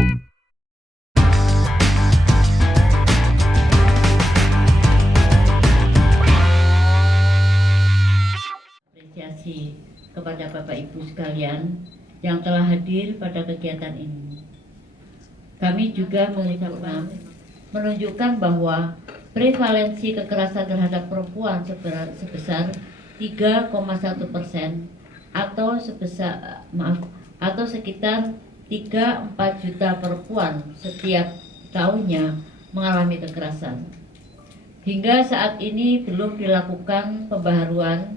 Apresiasi kepada Bapak Ibu sekalian yang telah hadir pada kegiatan ini. Kami juga menunjukkan bahwa prevalensi kekerasan terhadap perempuan sebesar 3,1% atau sekitar 3-4 juta perempuan setiap tahunnya mengalami kekerasan. Hingga saat ini belum dilakukan pembaharuan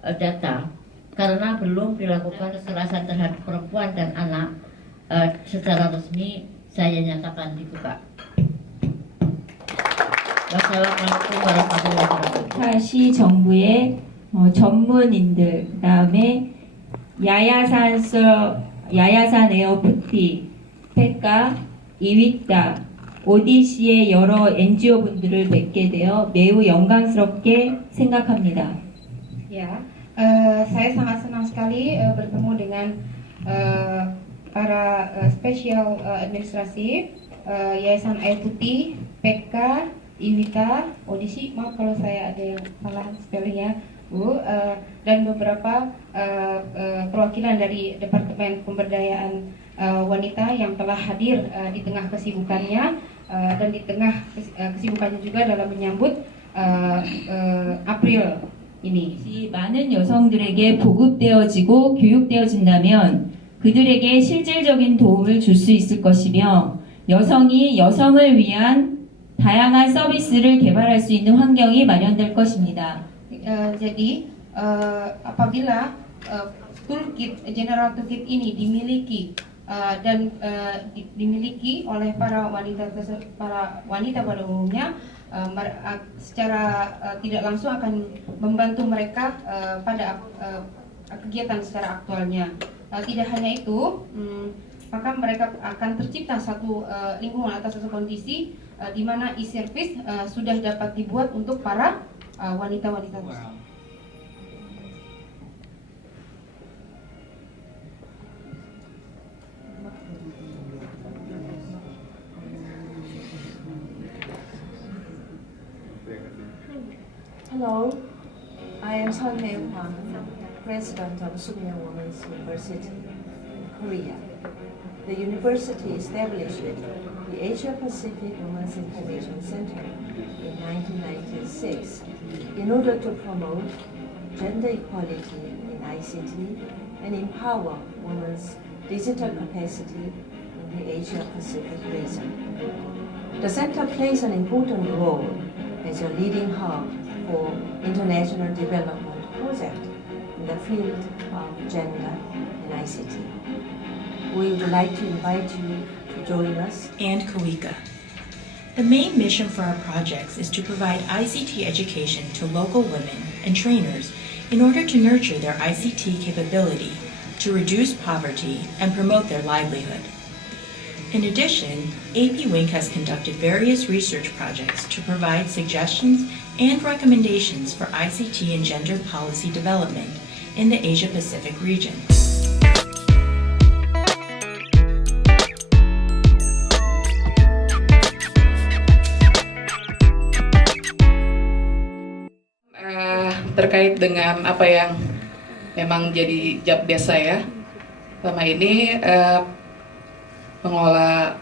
data karena belum dilakukan kekerasan terhadap perempuan dan anak secara resmi. Saya nyatakan dibuka. Wassalamualaikum warahmatullahi wabarakatuh. 시 정부의 전문인들, 그다음에 야야산 에어푸티, 페카, 이위타, 오디시의 여러 NGO 분들을 뵙게 되어 매우 영광스럽게 생각합니다. Ya, saya sangat senang sekali bertemu dengan para spesial administrasi Yayasan Air Putih, PK, Iwita, Odisi, maaf kalau saya ada yang salah spellingnya, Bu, dan beberapa perwakilan dari Departemen Pemberdayaan Wanita yang telah hadir di tengah kesibukannya dan di tengah kesibukannya juga dalam menyambut April ini. 많은 여성들에게 보급되어지고 교육되어진다면 그들에게 실질적인 도움을 줄 수 있을 것이며 여성이 여성을 위한 다양한 서비스를 개발할 수 있는 환경이 마련될 것입니다. Jadi apabila toolkit General Toolkit ini dimiliki dan dimiliki oleh para wanita pada umumnya, secara tidak langsung akan membantu mereka pada kegiatan secara aktualnya. Tidak hanya itu, maka mereka akan tercipta satu lingkungan atau satu kondisi di mana e-service sudah dapat dibuat untuk para wanita-wanita tersebut. Hello, I am Sun Hae Hwang, President of Sukmyo Women's University in Korea. The university established the Asia Pacific Women's Information Center in 1996 in order to promote gender equality in ICT and empower women's digital capacity in the Asia Pacific region. The center plays an important role as a leading hub for international development projects in the field of gender and ICT. We would like to invite you to join us. And KUICA. The main mission for our projects is to provide ICT education to local women and trainers in order to nurture their ICT capability, to reduce poverty, and promote their livelihood. In addition, AP Wink has conducted various research projects to provide suggestions and recommendations for ICT and gender policy development in the Asia-Pacific region. Terkait dengan apa yang memang jadi job desk saya selama ini, mengelola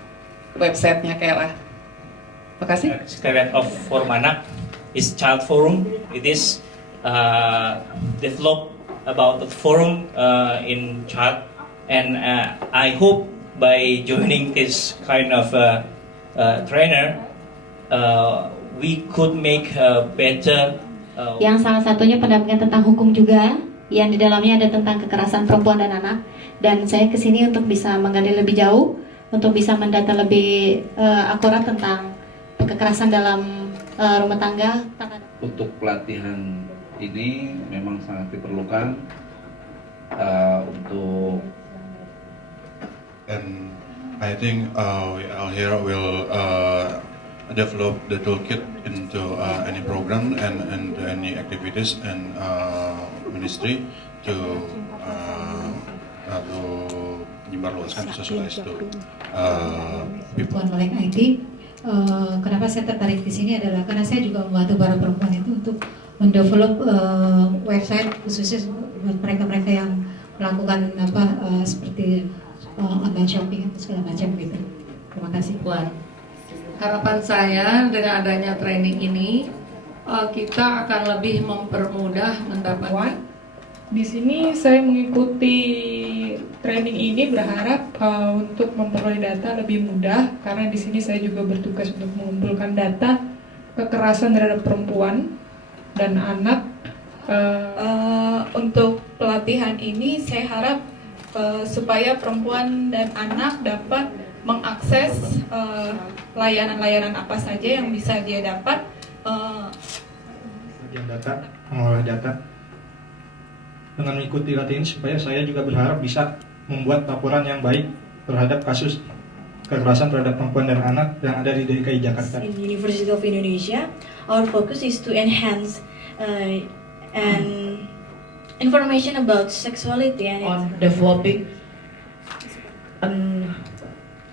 websitenya Kela. Makasih. Secretariat of Forum Anak is Child Forum. It is developed about the forum in child, and I hope by joining this kind of trainer, we could make a better. Yang salah satunya pendampingan tentang hukum juga, yang di dalamnya ada tentang kekerasan perempuan dan anak. Dan saya kesini untuk bisa menggali lebih jauh, untuk bisa mendata lebih akurat tentang kekerasan dalam rumah tangga. Untuk pelatihan ini memang sangat diperlukan untuk. And I think we all here will develop the toolkit into any program and any activities and ministry to to menyebarluaskan to socialize to people. Perempuan Melek ID. Kenapa saya tertarik di sini adalah karena saya juga membantu para perempuan itu untuk mendevelop website khususnya buat mereka-mereka yang melakukan seperti online shopping atau segala macam gitu. Terima kasih. Harapan saya dengan adanya training ini kita akan lebih mempermudah mendapatkan. Di sini saya mengikuti training ini berharap untuk memperoleh data lebih mudah karena di sini saya juga bertugas untuk mengumpulkan data kekerasan terhadap perempuan dan anak. Untuk pelatihan ini saya harap supaya perempuan dan anak dapat mengakses layanan-layanan apa saja yang bisa dia dapat. Bagian data, mengolah data. Dengan mengikuti latihan supaya saya juga berharap bisa membuat laporan yang baik terhadap kasus kekerasan terhadap perempuan dan anak yang ada di DKI Jakarta. In University of Indonesia, our focus is to enhance and information about sexuality and on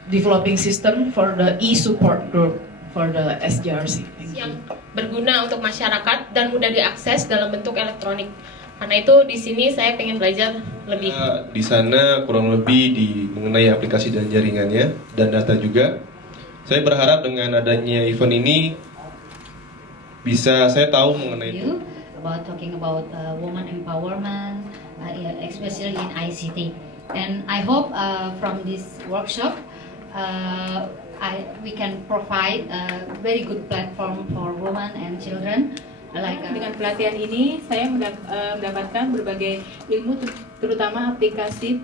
developing system for the e-support group for the SJRC. Yang berguna untuk masyarakat dan mudah diakses dalam bentuk elektronik. Karena itu di sini saya pengen belajar lebih. Di sana kurang lebih mengenai aplikasi dan jaringannya dan data juga. Saya berharap dengan adanya event ini bisa saya tahu mengenai itu. About talking about woman empowerment, especially in ICT. And I hope from this workshop we can provide a very good platform for women and children. Dengan pelatihan ini saya mendapatkan berbagai ilmu terutama aplikasi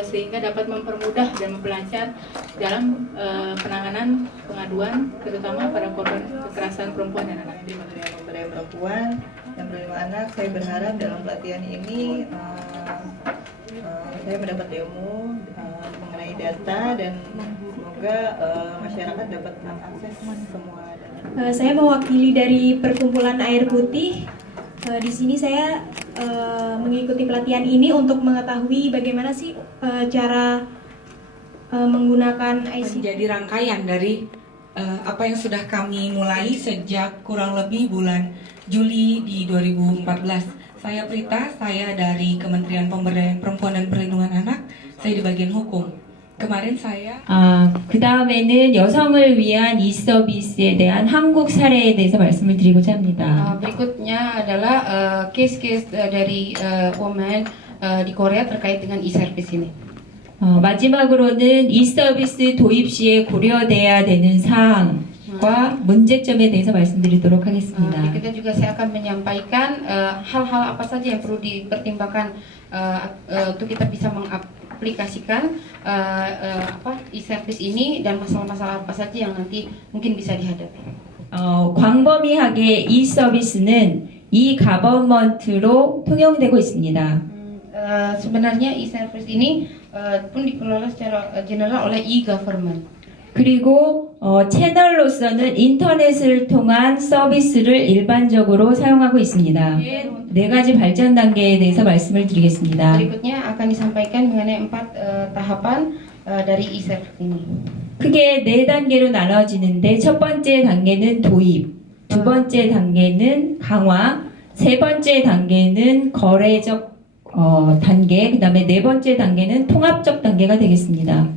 sehingga dapat mempermudah dan memperlancar dalam penanganan pengaduan terutama pada korban kekerasan perempuan dan anak. Di Kementerian Pemberdayaan Perempuan dan Perlindungan Anak, saya berharap dalam pelatihan ini saya mendapat ilmu mengenai data dan semoga masyarakat dapat mengakses semua data. Saya mewakili dari Perkumpulan Air Putih. Di sini saya mengikuti pelatihan ini untuk mengetahui bagaimana sih cara menggunakan ICT. Menjadi rangkaian dari apa yang sudah kami mulai sejak kurang lebih bulan Juli di 2014. Saya Prita, saya dari Kementerian Pemberdayaan Perempuan dan Perlindungan Anak. Saya di bagian hukum. 그말은 saya. 그 다음에는 여성을 위한 이 서비스에 대한 한국 사례에 대해서 말씀을 드리고자 합니다. Berikutnya adalah case-case dari women di Korea terkait dengan e-service ini. 마지막으로는 이 서비스 도입 시에 고려돼야 되는 사항과 문제점에 대해서 말씀드리도록 하겠습니다. Kita juga saya akan menyampaikan hal-hal apa saja yang perlu dipertimbangkan untuk kita bisa mengaplikasikan e-service ini dan masalah-masalah apa saja yang nanti mungkin bisa dihadapi. 광범위하게 이 서비스는 e-government로 통용되고 있습니다. Sebenarnya e-service ini pun dikelola secara general oleh e-government. 그리고 채널로서는 인터넷을 통한 서비스를 일반적으로 사용하고 있습니다. 네 가지 발전 단계에 대해서 말씀을 드리겠습니다. Berikutnya akan disampaikan mengenai 4 tahapan dari e-service ini. 크게 4단계로 나눠지는데 첫 번째 단계는 도입, 두 번째 단계는 강화, 세 번째 단계는 거래적 단계, 그 다음에 네 번째 단계는 통합적 단계가 되겠습니다.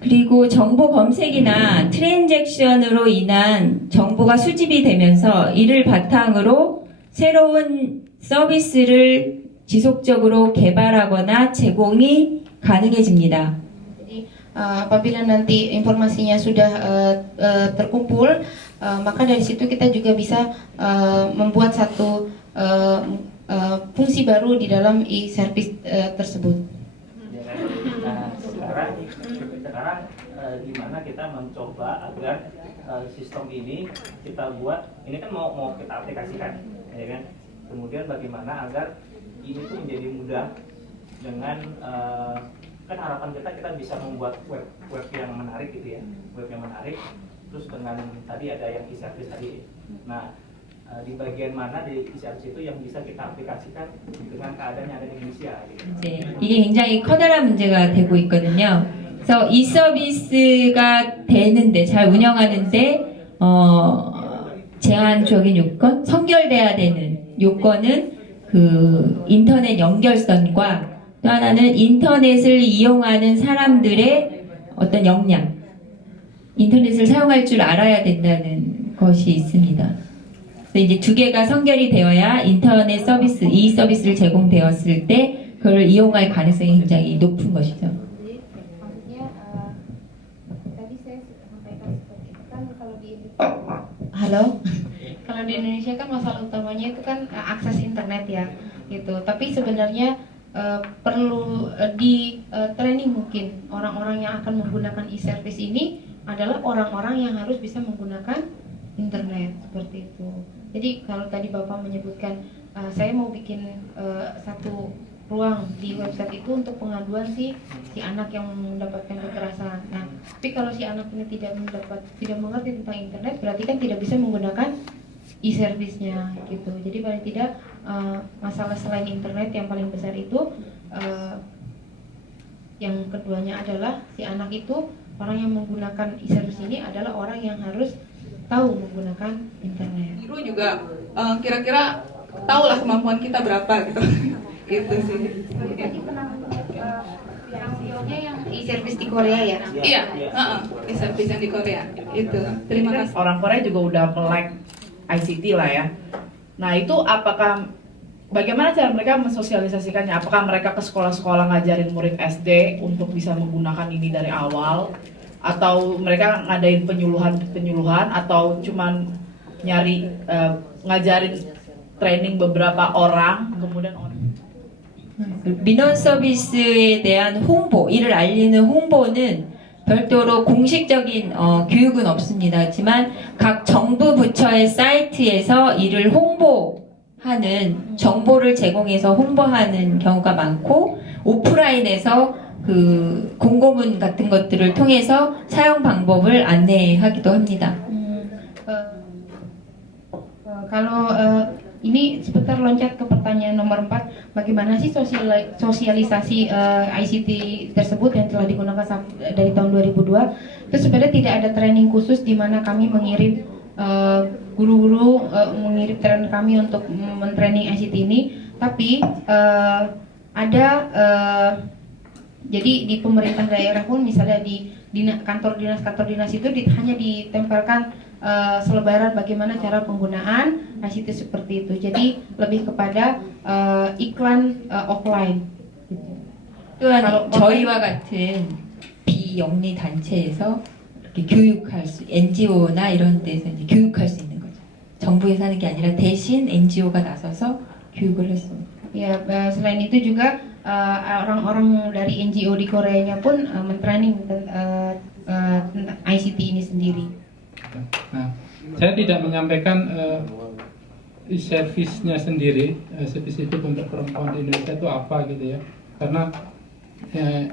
그리고 정보 검색이나 트랜잭션으로 인한 정보가 수집이 되면서 이를 바탕으로 새로운 서비스를 지속적으로 개발하거나 제공이 가능해집니다. Apabila nanti informasinya sudah terkumpul, maka dari situ kita juga bisa membuat satu fungsi baru di dalam e-service tersebut. Sekarang gimana kita mencoba agar sistem ini kita buat, ini kan mau kita aplikasikan, ya kan? Kemudian bagaimana agar ini tuh menjadi mudah dengan kan harapan kita bisa membuat web yang menarik gitu ya, web yang menarik. Terus dengan tadi ada yang e-service tadi. Nah, di bagian mana di e-service itu yang bisa kita aplikasikan dengan keadaan yang ada di Indonesia. Gitu. 이게 굉장히 커다란 문제가 되고 있거든요. 그래서 이 서비스가 되는데 잘 운영하는데 제한적인 요건, 선결돼야 되는 요건은 그 인터넷 연결선과 또 하나는 인터넷을 이용하는 사람들의 어떤 역량, 인터넷을 사용할 줄 알아야 된다는 것이 있습니다. 그래서 이제 두 개가 선결이 되어야 인터넷 서비스, 이 서비스를 제공되었을 때 그걸 이용할 가능성이 굉장히 높은 것이죠. Tadi saya sampaikan seperti itu kan kalau di Halo, kalau di Indonesia kan masalah utamanya itu kan akses internet ya, gitu. Tapi sebenarnya perlu di training mungkin orang-orang yang akan menggunakan e-service ini adalah orang-orang yang harus bisa menggunakan internet seperti itu. Jadi kalau tadi Bapak menyebutkan saya mau bikin satu ruang di website itu untuk pengaduan si anak yang mendapatkan kekerasan. Nah, tapi kalau si anak ini tidak mengerti tentang internet, berarti kan tidak bisa menggunakan e-service-nya gitu. Jadi paling tidak masalah selain internet yang paling besar itu yang keduanya adalah si anak itu, orang yang menggunakan e-service ini adalah orang yang harus tahu menggunakan internet. Guru juga kira-kira tahulah kemampuan kita berapa gitu. Itu sih. Yang e-service di Korea ya? Iya, e-service yang di Korea. Itu. Terima kasih. Orang Korea juga udah melek ICT lah ya. Nah itu apakah bagaimana cara mereka mensosialisasikannya? Apakah mereka ke sekolah-sekolah ngajarin murid SD untuk bisa menggunakan ini dari awal? Atau mereka ngadain penyuluhan atau cuman nyari ngajarin training beberapa orang kemudian 민원 서비스에 대한 홍보, 이를 알리는 홍보는 별도로 공식적인 교육은 없습니다. 하지만 각 정부 부처의 사이트에서 이를 홍보하는 정보를 제공해서 홍보하는 경우가 많고 오프라인에서 그 공고문 같은 것들을 통해서 사용 방법을 안내하기도 합니다. Kalau ini sebentar loncat ke pertanyaan nomor 4, bagaimana sih sosialisasi ICT tersebut yang telah digunakan dari tahun 2002? Itu sebenarnya tidak ada training khusus di mana kami mengirim guru-guru mengirim trainer kami untuk mentraining ICT ini, tapi ada jadi di pemerintah daerah pun misalnya di kantor dinas itu hanya ditempelkan selebaran bagaimana cara penggunaan ICT seperti itu. Jadi lebih kepada iklan offline. 또한 저희와 같은 비영리 단체에서 이렇게 교육할 수, NGO나 이런 데서 이제 교육할 수 있는 거죠. 정부에서 하는 게 아니라 대신 NGO가 나서서 교육을 했습니다. Ya, selain itu juga orang-orang dari NGO di Koreanya pun mentraining tentang ICT ini sendiri. Nah, saya tidak menyampaikan e-service-nya sendiri spesifik untuk perempuan di Indonesia itu apa gitu ya, karena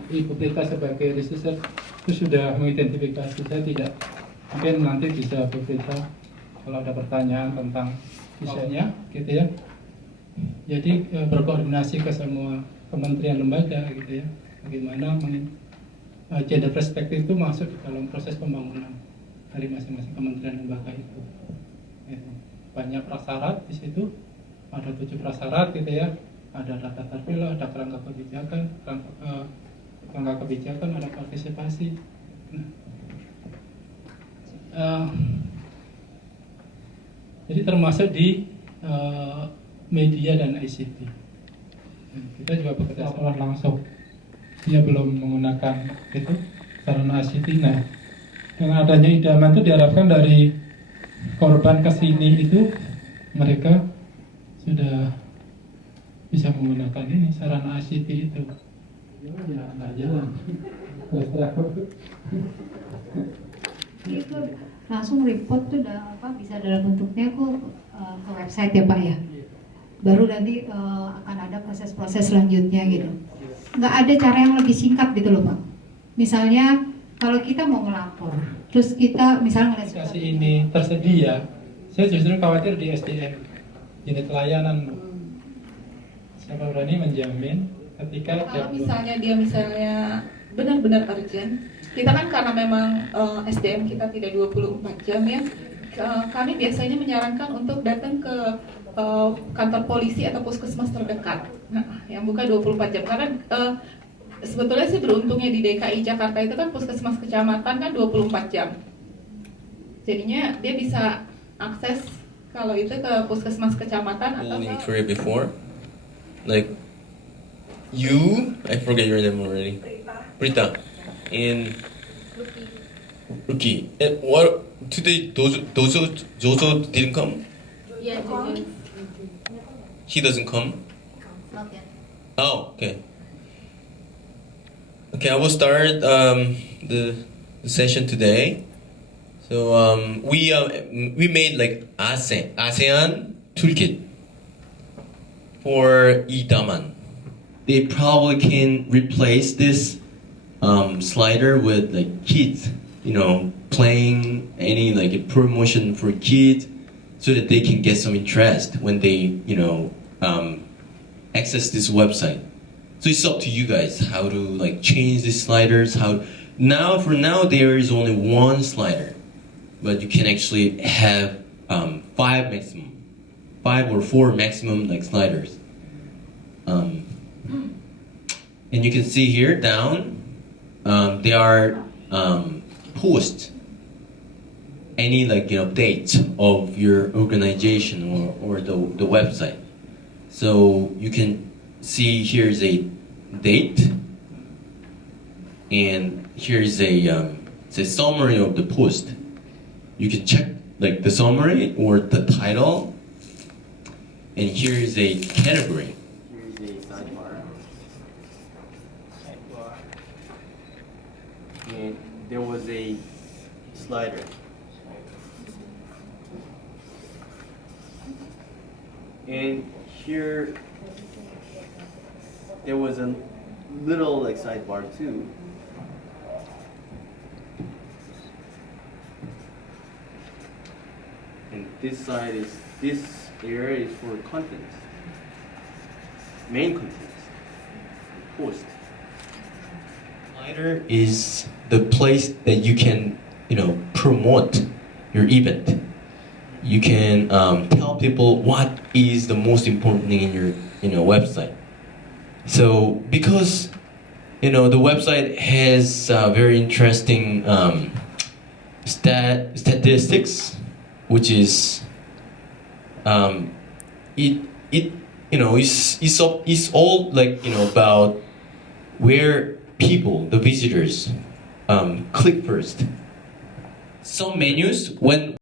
Ibu Prita sebagai researcher itu sudah mengidentifikasi. Saya tidak, mungkin nanti bisa Bu Prita kalau ada pertanyaan tentang desainnya gitu ya. Jadi berkoordinasi ke semua kementerian lembaga gitu ya, bagaimana gender perspektif itu masuk dalam proses pembangunan dari masing-masing kementerian lembaga itu. Banyak prasyarat di situ, ada 7 prasyarat gitu ya, ada data terpilah, ada kerangka kebijakan, ada partisipasi. Jadi termasuk di media dan ICT. Kita juga bekerja sama langsung. Dia belum menggunakan itu sarana ICT. Nah, dengan adanya idaman itu diharapkan dari korban ke sini itu mereka sudah bisa menggunakan ini sarana ICT itu. Ya, nggak jalan. Itu langsung report tuh udah bisa dalam bentuknya ke website ya Pak ya. Baru nanti akan ada proses-proses selanjutnya gitu. Nggak ada cara yang lebih singkat gitu loh Pak. Misalnya kalau kita mau melapor, terus kita misalnya aplikasi ini tersedia Saya justru khawatir di SDM, unit layanan. Siapa berani menjamin ketika Kalau misalnya dia benar-benar urgent, kita kan karena memang SDM kita tidak 24 jam ya, kami biasanya menyarankan untuk datang ke kantor polisi atau puskesmas terdekat, yang buka 24 jam. Karena sebetulnya sih beruntungnya di DKI Jakarta itu kan puskesmas kecamatan kan 24 jam. Jadinya dia bisa akses kalau itu ke puskesmas kecamatan atau in Korea before, like I forget your name already. Brita in Rookie. And what today? Jojo didn't come. Yeah, He doesn't come. not yet. Oh, okay. Okay, I will start the session today. So we made like ASEAN toolkit for Idaman. They probably can replace this slider with like kids, playing any like a promotion for kids, so that they can get some interest when they access this website. So it's up to you guys how to like change these sliders. For now there is only one slider, but you can actually have 5 or 4 maximum like sliders. And you can see here down, they are post any like dates of your organization or the website. So you can see here's a date, and here's a summary of the post. You can check like the summary or the title, and here is a category. Here's a sidebar. And there was a slider. And here there was a little like sidebar too. And this area is for contents. Main contents. Post. Slider is the place that you can, promote your event. You can tell people what is the most important thing in your website. So because the website has very interesting statistics, which is it's all like about where people, the visitors, click first. Some menus when